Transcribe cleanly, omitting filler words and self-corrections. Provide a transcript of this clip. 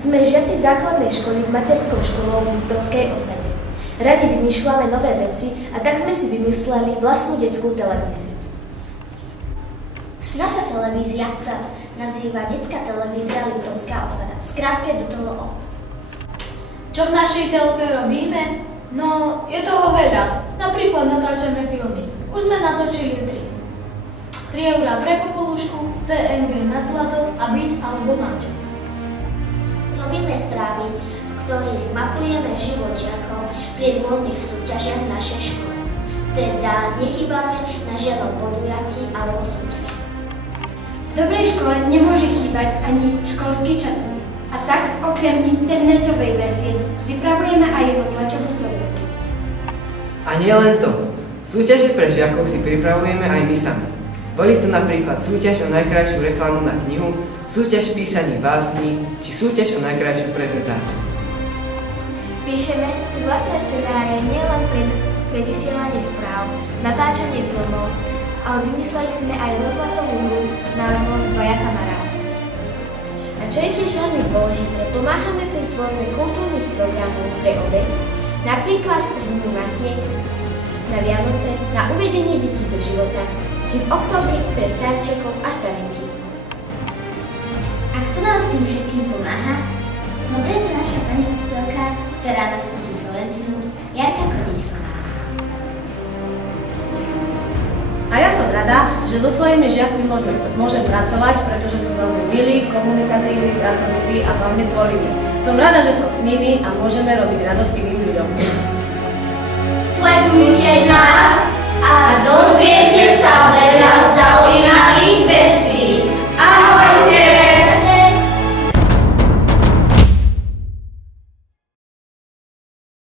Sme žiaci základnej školy s materskou školou v Liptovskej osade. Radi vymýšľame nové veci a tak sme si vymysleli vlastnú detskú televíziu. Naša televízia sa nazýva Detská televízia Liptovská osada, v skratke DTLO. Čo v našej telke robíme? No, je toho veľa. Napríklad natáčame filmy. Už sme natočili 3. 3 eurá pre Popolušku, CNG nad Zlato a Byť alebo mať. Robíme správy, v ktorých mapujeme život žiakov pri rôznych súťažiach v našej škole. Teda nechýbame na žiadnom podujatí alebo súťaži. V dobrej škole nemôže chýbať ani školský časopis. A tak, okrem internetovej verzie, pripravujeme aj jeho tlačovú podobu. A nie len to. Súťaže pre žiakov si pripravujeme aj my sami. Boli to napríklad súťaž o najkrajšiu reklamu na knihu, súťaž písaní básní, či súťaž o najkrajšiu prezentáciu. Píšeme si vlastné scenáre nielen pre vysielanie správ, natáčanie filmov, ale vymysleli sme aj rozhlasovú hru s názvom Dvaja kamaráti. A čo je tiež veľmi dôležité, pomáhame pri tvorbe kultúrnych programov pre obec, napríklad pri Dňu Matiek, na Vianoce, na uvedenie detí do života, či v októbri pre starčekov a starenky. A kto nám s tým všetkým pomáha? No predsa naša pani učiteľka, ktorá nás učí slovenčinu, Jarka Kodičková. A ja som rada, že so svojimi žiakmi môžem pracovať, pretože sú veľmi milí, komunikatívni, pracovití a hlavne tvoriví. Som rada, že som s nimi a môžeme robiť radosť iným ľuďom.